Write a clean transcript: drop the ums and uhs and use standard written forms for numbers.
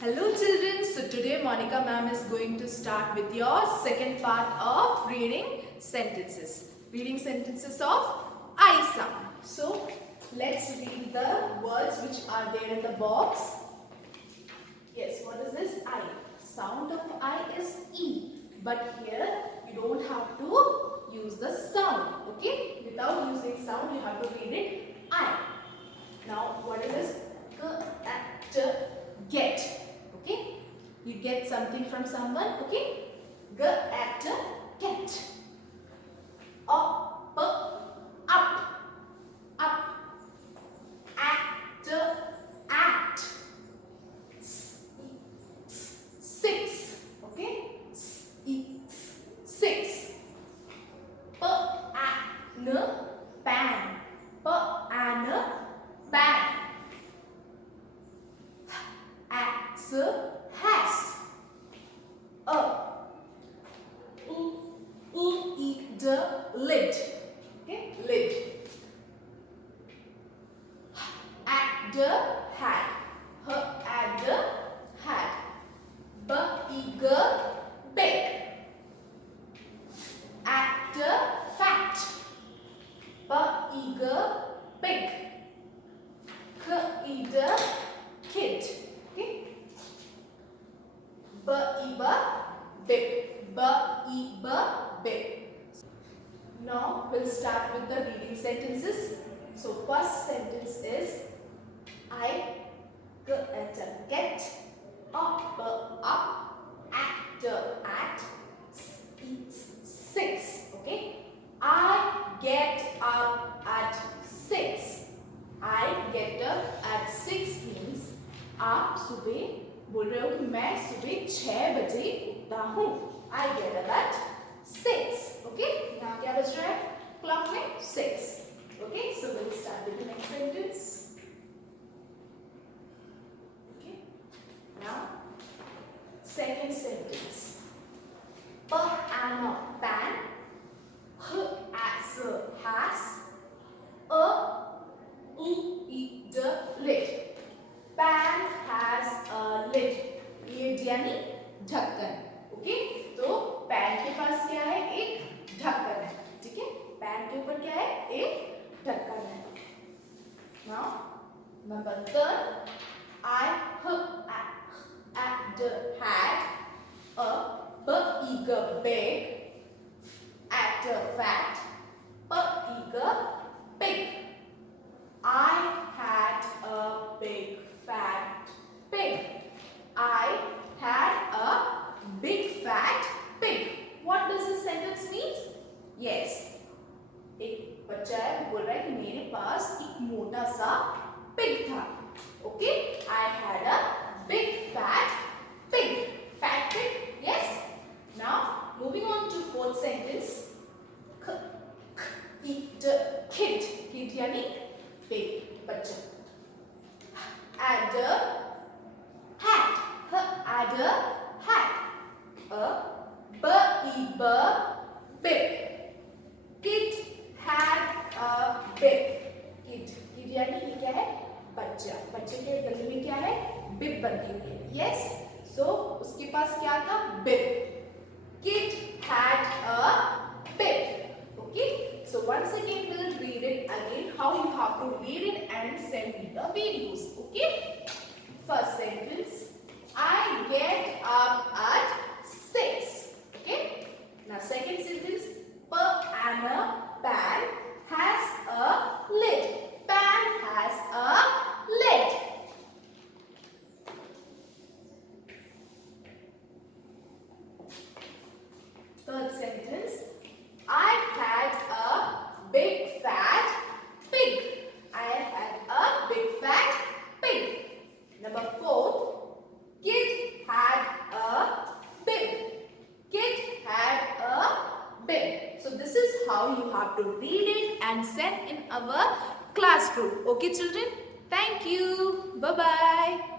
Hello children, so today Monica ma'am is going to start with your second part of reading sentences. Reading sentences of I sound. So let's read the words which are there in the box. Yes, what is this? I. Sound of I is E. But here you don't have to use the sound. Okay? Without using sound you have to read it I. Now what is this? Get. Okay, you get something from someone. Okay, get. Up, up, at. Six. Okay, six. Pan. Pan. Has lid. Okay, lid. At the hat. At the hat. Big. At the fat. Big. Kid. Okay. Bib. Now we'll start with the reading sentences. So first sentence is I get up at six. Okay, I get up at 6. I get up at 6 means आप सुबह बोल रहे हो कि मैं सुबह 6 बजे उठता हूँ. I get up at 6. Okay, यहाँ क्या बज रहा है क्लॉक में 6. Okay, so we'll start with the next sentence. Okay, now second sentence. Pan. Has. Lid. Pan has a lid. Lid यानी ढक्कन. ओके, तो पैन के पास क्या है? एक ढक्कन है. ठीक है, पैन के ऊपर क्या है? एक ढक्कन है. Now number third, I had a big at a fat pig. I had a big fat pig. I had a big fat pig. What does this sentence mean? Yes. एक बच्चा है बोल रहा है कि मेरे पास एक मोटा सा पिग था. Okay? I had a big fat pig. Fat pig. Yes. Now moving on to fourth sentence. Kid. Kid यानी big बच्चा. Add a hat. Add a hat. Bib. Kid had a bib. Kid यानी ये क्या है? बच्चा. बच्चे के गले में क्या है? बिब बनी हुई है. Yes. So उसके पास क्या था? Bib. Kid had a bib. Okay. So once again we'll read it again how you have to read it and send me the videos. Okay. First sentence. I get up at 6. Okay. Now second sentence. Pan has a lid. Pan has a lid. Third sentence. I had a big fat pig. I had a big fat pig. Number 4. Kid had a bib. Kid had a bib. So this is how you have to read it and send in our classroom. Okay children? Thank you. Bye-bye.